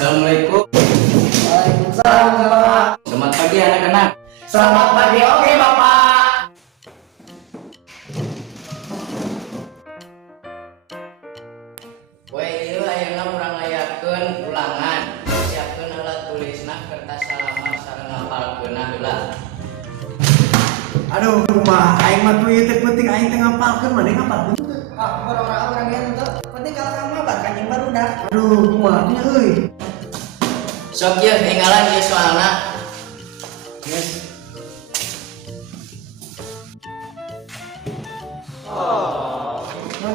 Assalamualaikum. Waalaikumsalam Bapak. Selamat pagi anak-anak. Selamat pagi. Oke Bapak. Woi, ieu ayeuna urang ngayakeun ulangan. Siapkeun alat tulisna kertas halaman sareng ngapalkeunna heula. Aduh, kumaha aing mah tuh ieu teh penting aing teh ngapalkeun mah ngapalkeun. Orang-orang yang itu penting kalau kamu mah kanjeng barudak. Aduh, kumaha nya euy. Sok ieu tinggalan ieu soalna. Yes.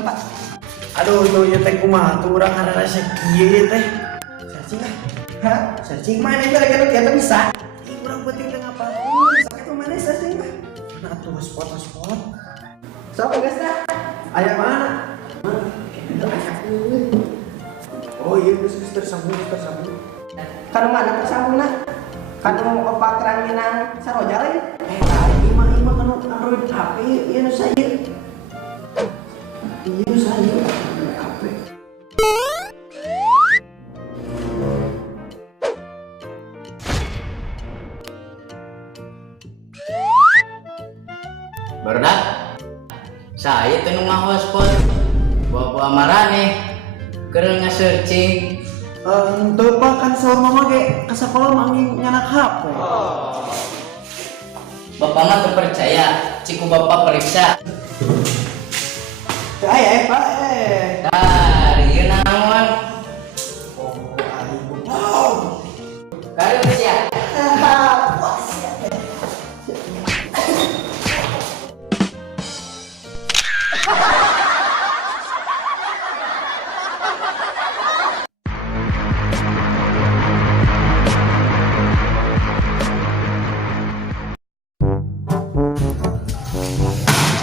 Pak. Aduh, tuh ieu teh kumaha tuh urang ngaranna kieu teh. Searching ah. Hah? Searching mana itu lagi kita bisa. Ih, urang penting teh ngapalkeun. Sakit mana searching mah? Nah, tuh spot. Sok geus dah. Aya mana? Itu asak Oh iya, geus tersambung. Kanu mana tersambungna? Kanu opat ranginang saroja lain. Tadi mah kanu Android HP ieu nu saya. Ieu saya HP. Barudak. Saya teh nu ngahotspot. Bawa marane keur nga-searching. Teu Pak, kan saur mama ge ka sakola manggih nyanak HP. Bapak mah teu percaya, ciku bapak periksa. Teu aya Pak. Dar, ieu naon? Oh, aing wow. Kalian sia.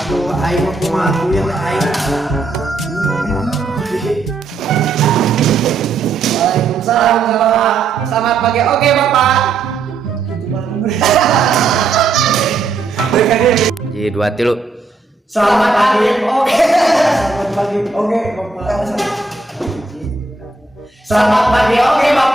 Aduh, aing mah kumaha tuh ya teh aing. Waalaikumsalam Bapak. Selamat pagi. Oke Bapak. Jadi 2 3. Selamat pagi. Oke. Selamat pagi. Oke, Bapak. Selamat pagi. Oke Bapak.